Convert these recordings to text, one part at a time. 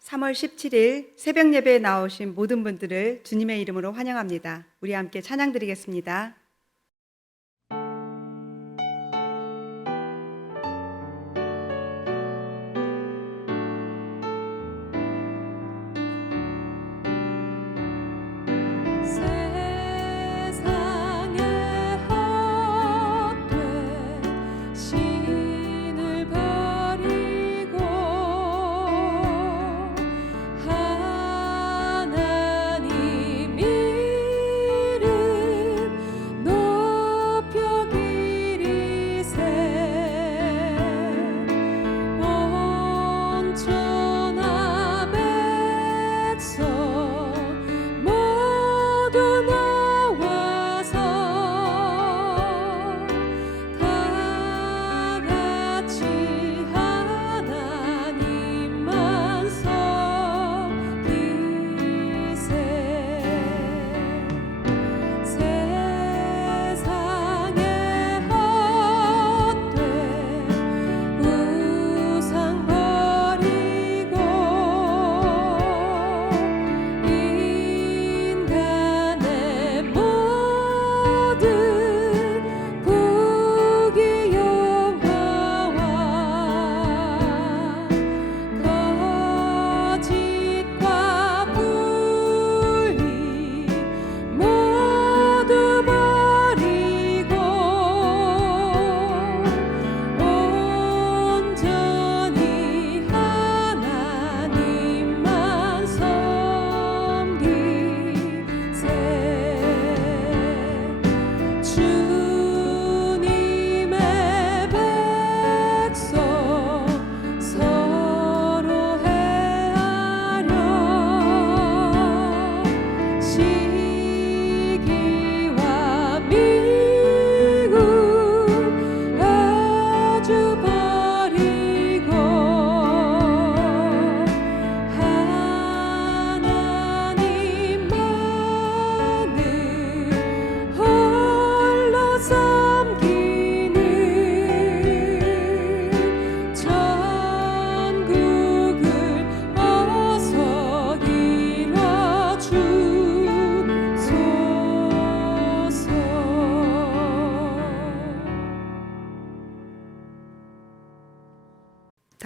3월 17일 새벽 예배에 나오신 모든 분들을 주님의 이름으로 환영합니다. 우리 함께 찬양 드리겠습니다.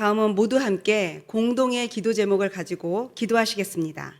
다음은 모두 함께 공동의 기도 제목을 가지고 기도하시겠습니다.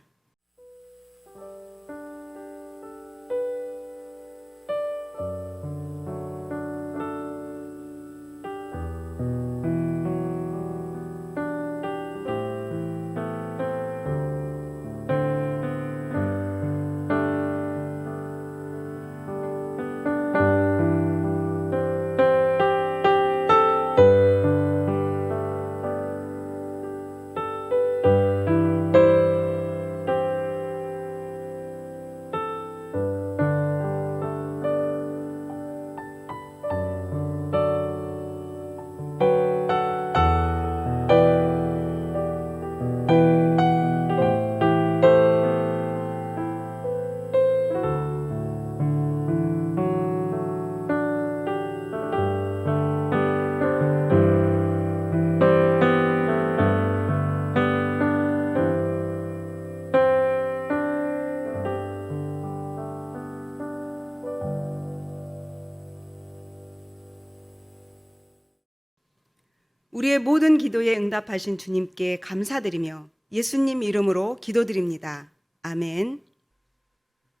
우리의 모든 기도에 응답하신 주님께 감사드리며 예수님 이름으로 기도드립니다. 아멘.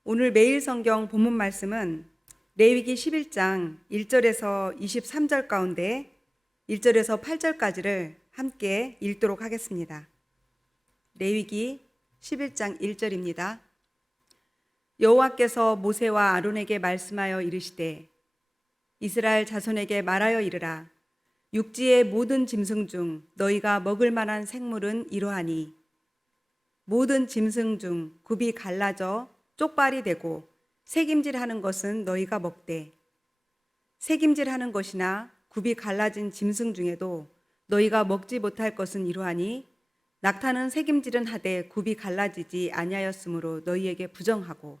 오늘 매일 성경 본문 말씀은 레위기 11장 1절에서 23절 가운데 1절에서 8절까지를 함께 읽도록 하겠습니다. 레위기 11장 1절입니다. 여호와께서 모세와 아론에게 말씀하여 이르시되 이스라엘 자손에게 말하여 이르라. 육지의 모든 짐승 중 너희가 먹을 만한 생물은 이러하니 모든 짐승 중 굽이 갈라져 쪽발이 되고 새김질하는 것은 너희가 먹되 새김질하는 것이나 굽이 갈라진 짐승 중에도 너희가 먹지 못할 것은 이러하니 낙타는 새김질은 하되 굽이 갈라지지 아니하였으므로 너희에게 부정하고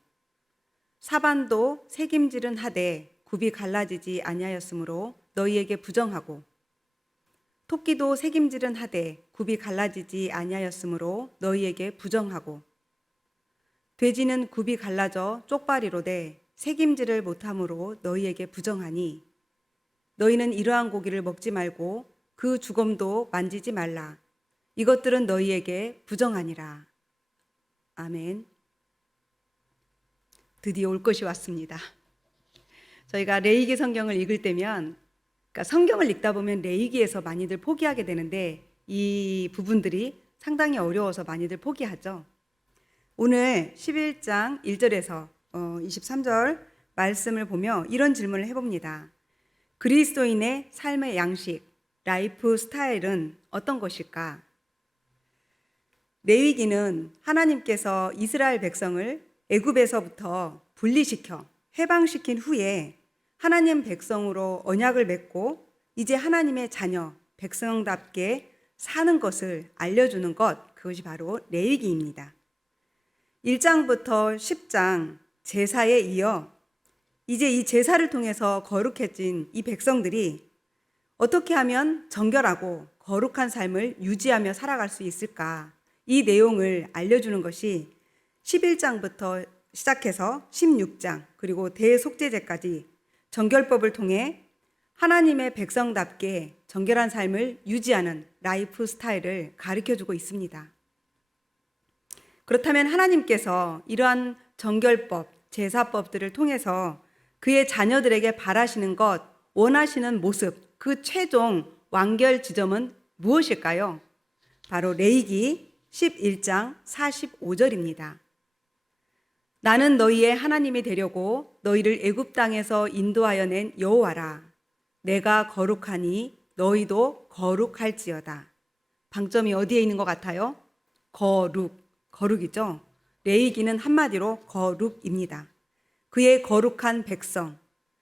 사반도 새김질은 하되 굽이 갈라지지 아니하였으므로 너희에게 부정하고 토끼도 새김질은 하되 굽이 갈라지지 아니하였으므로 너희에게 부정하고 돼지는 굽이 갈라져 쪽발이로 돼 새김질을 못함으로 너희에게 부정하니 너희는 이러한 고기를 먹지 말고 그 주검도 만지지 말라. 이것들은 너희에게 부정하니라. 아멘. 드디어 올 것이 왔습니다. 저희가 레위기 성경을 읽을 때면, 그러니까 성경을 읽다 보면 레위기에서 많이들 포기하게 되는데 이 부분들이 상당히 어려워서 많이들 포기하죠. 오늘 11장 1절에서 23절 말씀을 보며 이런 질문을 해봅니다. 그리스도인의 삶의 양식, 라이프 스타일은 어떤 것일까? 레위기는 하나님께서 이스라엘 백성을 애굽에서부터 분리시켜 해방시킨 후에 하나님 백성으로 언약을 맺고 이제 하나님의 자녀, 백성답게 사는 것을 알려주는 것, 그것이 바로 레위기입니다. 1장부터 10장 제사에 이어 이제 이 제사를 통해서 거룩해진 이 백성들이 어떻게 하면 정결하고 거룩한 삶을 유지하며 살아갈 수 있을까? 이 내용을 알려주는 것이 11장부터 시작해서 16장 그리고 대속죄제까지 정결법을 통해 하나님의 백성답게 정결한 삶을 유지하는 라이프 스타일을 가르쳐주고 있습니다. 그렇다면 하나님께서 이러한 정결법, 제사법들을 통해서 그의 자녀들에게 바라시는 것, 원하시는 모습, 그 최종 완결 지점은 무엇일까요? 바로 레위기 11장 45절입니다. 나는 너희의 하나님이 되려고 너희를 애굽 땅에서 인도하여 낸 여호와라. 내가 거룩하니 너희도 거룩할지어다. 방점이 어디에 있는 것 같아요? 거룩이죠. 레위기는 한마디로 거룩입니다. 그의 거룩한 백성,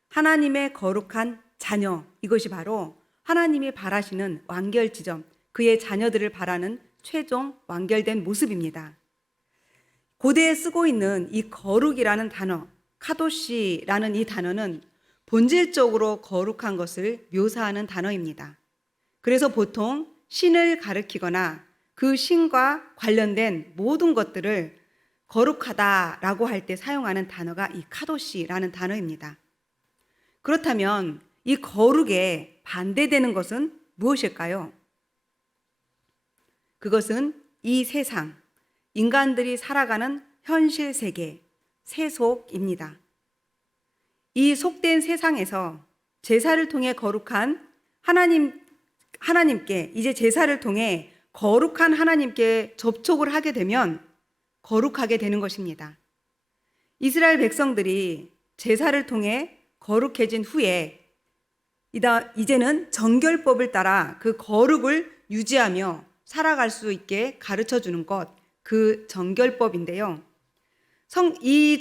하나님의 거룩한 자녀, 이것이 바로 하나님이 바라시는 완결 지점, 그의 자녀들을 바라는 최종 완결된 모습입니다. 고대에 쓰고 있는 이 거룩이라는 단어, 카도시라는 이 단어는 본질적으로 거룩한 것을 묘사하는 단어입니다. 그래서 보통 신을 가리키거나 그 신과 관련된 모든 것들을 거룩하다라고 할 때 사용하는 단어가 이 카도시라는 단어입니다. 그렇다면 이 거룩에 반대되는 것은 무엇일까요? 그것은 이 세상, 인간들이 살아가는 현실 세계, 세속입니다. 이 속된 세상에서 제사를 통해 거룩한 하나님께, 이제 제사를 통해 거룩한 하나님께 접촉을 하게 되면 거룩하게 되는 것입니다. 이스라엘 백성들이 제사를 통해 거룩해진 후에 이제는 정결법을 따라 그 거룩을 유지하며 살아갈 수 있게 가르쳐 주는 것, 그 정결법인데요. 이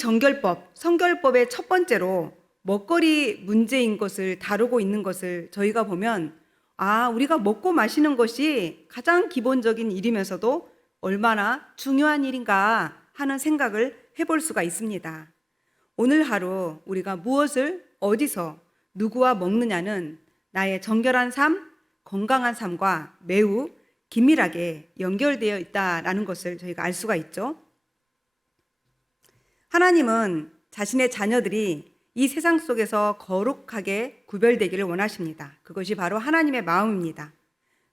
성결법의 첫 번째로 먹거리 문제인 것을 다루고 있는 것을 저희가 보면 우리가 먹고 마시는 것이 가장 기본적인 일이면서도 얼마나 중요한 일인가 하는 생각을 해볼 수가 있습니다. 오늘 하루 우리가 무엇을 어디서 누구와 먹느냐는 나의 정결한 삶, 건강한 삶과 매우 긴밀하게 연결되어 있다라는 것을 저희가 알 수가 있죠. 하나님은 자신의 자녀들이 이 세상 속에서 거룩하게 구별되기를 원하십니다. 그것이 바로 하나님의 마음입니다.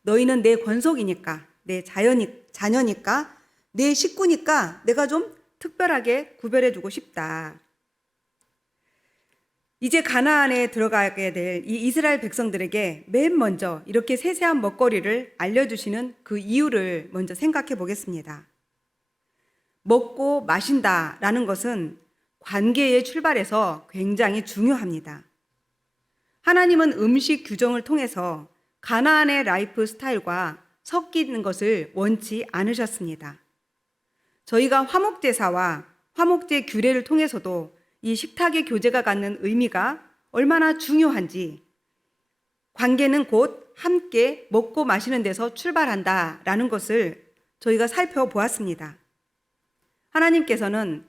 너희는 내 권속이니까, 내 자녀니까, 내 식구니까 내가 좀 특별하게 구별해주고 싶다. 이제 가나안에 들어가게 될 이 이스라엘 백성들에게 맨 먼저 이렇게 세세한 먹거리를 알려주시는 그 이유를 먼저 생각해 보겠습니다. 먹고 마신다라는 것은 관계의 출발에서 굉장히 중요합니다. 하나님은 음식 규정을 통해서 가나안의 라이프 스타일과 섞이는 것을 원치 않으셨습니다. 저희가 화목제사와 화목제 규례를 통해서도 이 식탁의 교제가 갖는 의미가 얼마나 중요한지, 관계는 곧 함께 먹고 마시는 데서 출발한다라는 것을 저희가 살펴보았습니다. 하나님께서는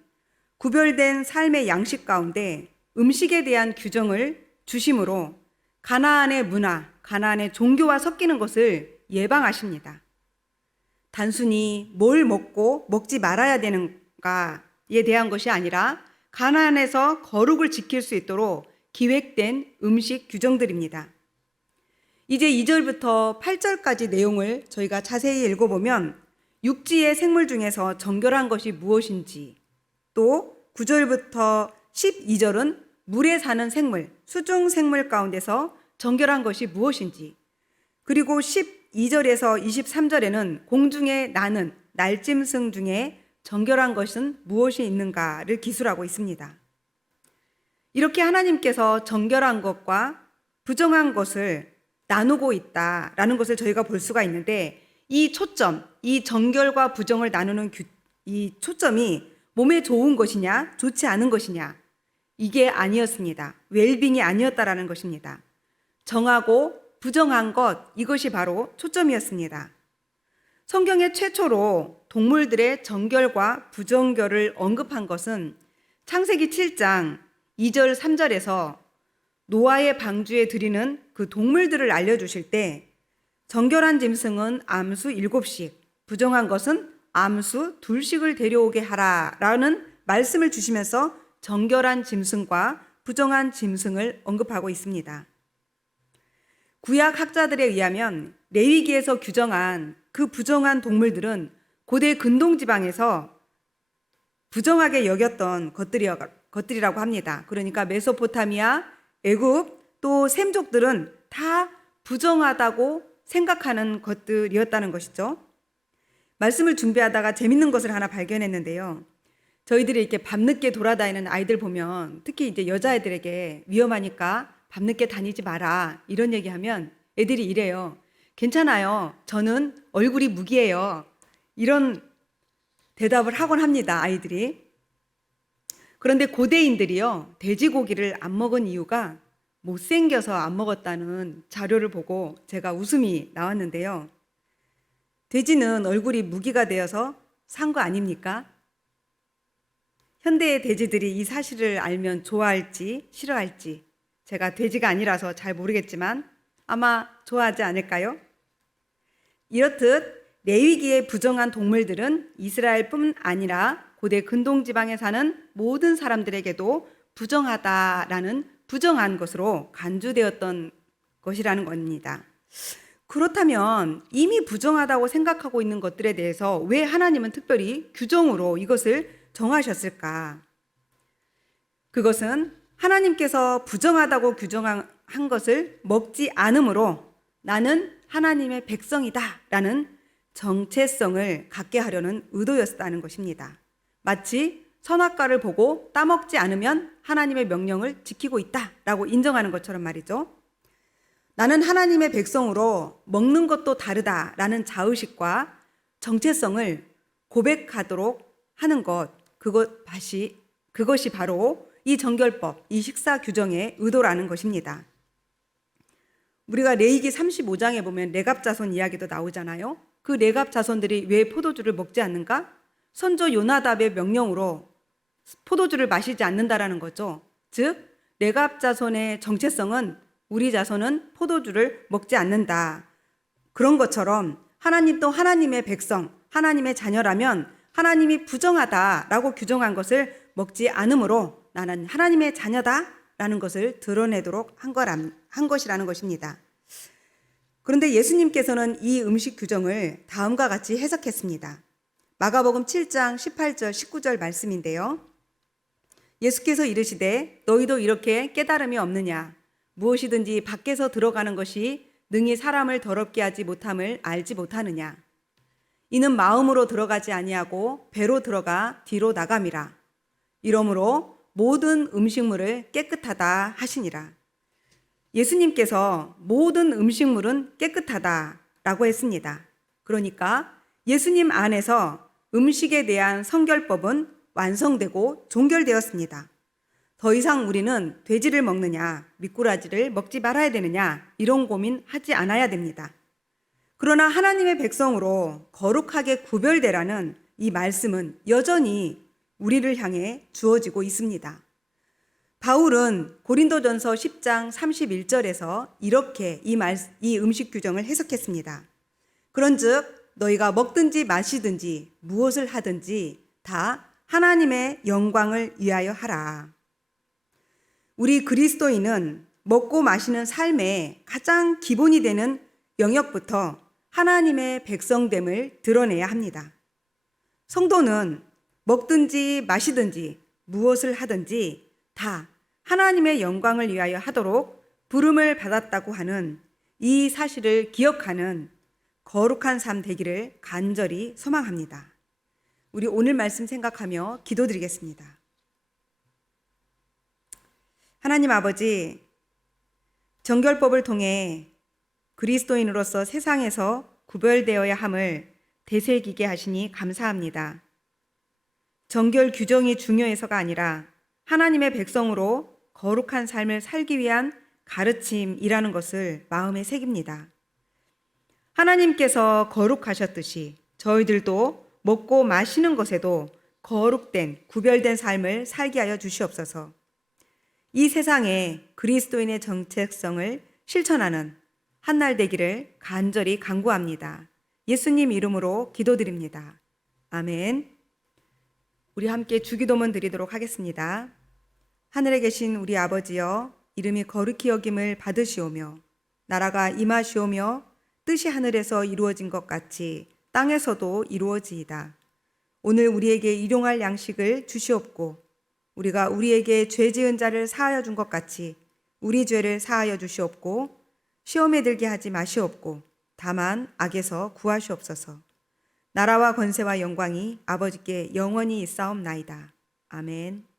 구별된 삶의 양식 가운데 음식에 대한 규정을 주심으로 가나안의 문화, 가나안의 종교와 섞이는 것을 예방하십니다. 단순히 뭘 먹고 먹지 말아야 되는가에 대한 것이 아니라 가나안에서 거룩을 지킬 수 있도록 기획된 음식 규정들입니다. 이제 2절부터 8절까지 내용을 저희가 자세히 읽어보면 육지의 생물 중에서 정결한 것이 무엇인지, 또 9절부터 12절은 물에 사는 생물, 수중 생물 가운데서 정결한 것이 무엇인지, 그리고 12절에서 23절에는 공중에 나는 날짐승 중에 정결한 것은 무엇이 있는가를 기술하고 있습니다. 이렇게 하나님께서 정결한 것과 부정한 것을 나누고 있다라는 것을 저희가 볼 수가 있는데, 이 초점, 이 정결과 부정을 나누는 이 초점이 몸에 좋은 것이냐, 좋지 않은 것이냐, 이게 아니었습니다. 웰빙이 아니었다라는 것입니다. 정하고 부정한 것, 이것이 바로 초점이었습니다. 성경의 최초로 동물들의 정결과 부정결을 언급한 것은 창세기 7장 2절 3절에서 노아의 방주에 드리는 그 동물들을 알려주실 때 정결한 짐승은 암수 7씩, 부정한 것은 암수 2씩을 데려오게 하라라는 말씀을 주시면서 정결한 짐승과 부정한 짐승을 언급하고 있습니다. 구약 학자들에 의하면 레위기에서 규정한 그 부정한 동물들은 고대 근동지방에서 부정하게 여겼던 것들이라고 합니다. 그러니까 메소포타미아, 애굽, 또 셈족들은 다 부정하다고 생각하는 것들이었다는 것이죠. 말씀을 준비하다가 재밌는 것을 하나 발견했는데요. 저희들이 이렇게 밤늦게 돌아다니는 아이들 보면 특히 이제 여자애들에게 위험하니까 밤늦게 다니지 마라 이런 얘기하면 애들이 이래요. 괜찮아요. 저는 얼굴이 무기예요. 이런 대답을 하곤 합니다. 아이들이. 그런데 고대인들이요, 돼지고기를 안 먹은 이유가 못생겨서 안 먹었다는 자료를 보고 제가 웃음이 나왔는데요. 돼지는 얼굴이 무기가 되어서 산 거 아닙니까? 현대의 돼지들이 이 사실을 알면 좋아할지 싫어할지 제가 돼지가 아니라서 잘 모르겠지만 아마 좋아하지 않을까요? 이렇듯 레위기의 부정한 동물들은 이스라엘뿐 아니라 고대 근동지방에 사는 모든 사람들에게도 부정하다라는 부정한 것으로 간주되었던 것이라는 겁니다. 그렇다면 이미 부정하다고 생각하고 있는 것들에 대해서 왜 하나님은 특별히 규정으로 이것을 정하셨을까? 그것은 하나님께서 부정하다고 규정한 것을 먹지 않으므로 나는 하나님의 백성이다 라는 정체성을 갖게 하려는 의도였다는 것입니다. 마치 선악과를 보고 따먹지 않으면 하나님의 명령을 지키고 있다라고 인정하는 것처럼 말이죠. 나는 하나님의 백성으로 먹는 것도 다르다라는 자의식과 정체성을 고백하도록 하는 것, 그것이 바로 이 정결법, 이 식사 규정의 의도라는 것입니다. 우리가 레위기 35장에 보면 레갑 자손 이야기도 나오잖아요. 그 레갑 자손들이 왜 포도주를 먹지 않는가? 선조 요나답의 명령으로 포도주를 마시지 않는다라는 거죠. 즉 레갑 자손의 정체성은 우리 자손은 포도주를 먹지 않는다. 그런 것처럼 하나님도 하나님의 백성, 하나님의 자녀라면 하나님이 부정하다라고 규정한 것을 먹지 않으므로 나는 하나님의 자녀다라는 것을 드러내도록 한 것이라는 것입니다. 그런데 예수님께서는 이 음식 규정을 다음과 같이 해석했습니다. 마가복음 7장 18절 19절 말씀인데요. 예수께서 이르시되 너희도 이렇게 깨달음이 없느냐? 무엇이든지 밖에서 들어가는 것이 능히 사람을 더럽게 하지 못함을 알지 못하느냐? 이는 마음으로 들어가지 아니하고 배로 들어가 뒤로 나감이라. 이러므로 모든 음식물을 깨끗하다 하시니라. 예수님께서 모든 음식물은 깨끗하다라고 했습니다. 그러니까 예수님 안에서 음식에 대한 성결법은 완성되고 종결되었습니다. 더 이상 우리는 돼지를 먹느냐, 미꾸라지를 먹지 말아야 되느냐 이런 고민하지 않아야 됩니다. 그러나 하나님의 백성으로 거룩하게 구별되라는 이 말씀은 여전히 우리를 향해 주어지고 있습니다. 바울은 고린도전서 10장 31절에서 이렇게 이 음식 규정을 해석했습니다. 그런즉 너희가 먹든지 마시든지 무엇을 하든지 다 하나님의 영광을 위하여 하라. 우리 그리스도인은 먹고 마시는 삶의 가장 기본이 되는 영역부터 하나님의 백성됨을 드러내야 합니다. 성도는 먹든지 마시든지 무엇을 하든지 다 하나님의 영광을 위하여 하도록 부름을 받았다고 하는 이 사실을 기억하는 거룩한 삶 되기를 간절히 소망합니다. 우리 오늘 말씀 생각하며 기도드리겠습니다. 하나님 아버지, 정결법을 통해 그리스도인으로서 세상에서 구별되어야 함을 되새기게 하시니 감사합니다. 정결 규정이 중요해서가 아니라 하나님의 백성으로 거룩한 삶을 살기 위한 가르침이라는 것을 마음에 새깁니다. 하나님께서 거룩하셨듯이 저희들도 먹고 마시는 것에도 거룩된 구별된 삶을 살게 하여 주시옵소서. 이 세상에 그리스도인의 정체성을 실천하는 한날 되기를 간절히 간구합니다. 예수님 이름으로 기도드립니다. 아멘. 우리 함께 주기도문 드리도록 하겠습니다. 하늘에 계신 우리 아버지여, 이름이 거룩히 여김을 받으시오며 나라가 임하시오며 뜻이 하늘에서 이루어진 것 같이 땅에서도 이루어지이다. 오늘 우리에게 일용할 양식을 주시옵고 우리가 우리에게 죄 지은 자를 사하여 준 것 같이 우리 죄를 사하여 주시옵고 시험에 들게 하지 마시옵고 다만 악에서 구하시옵소서. 나라와 권세와 영광이 아버지께 영원히 있사옵나이다. 아멘.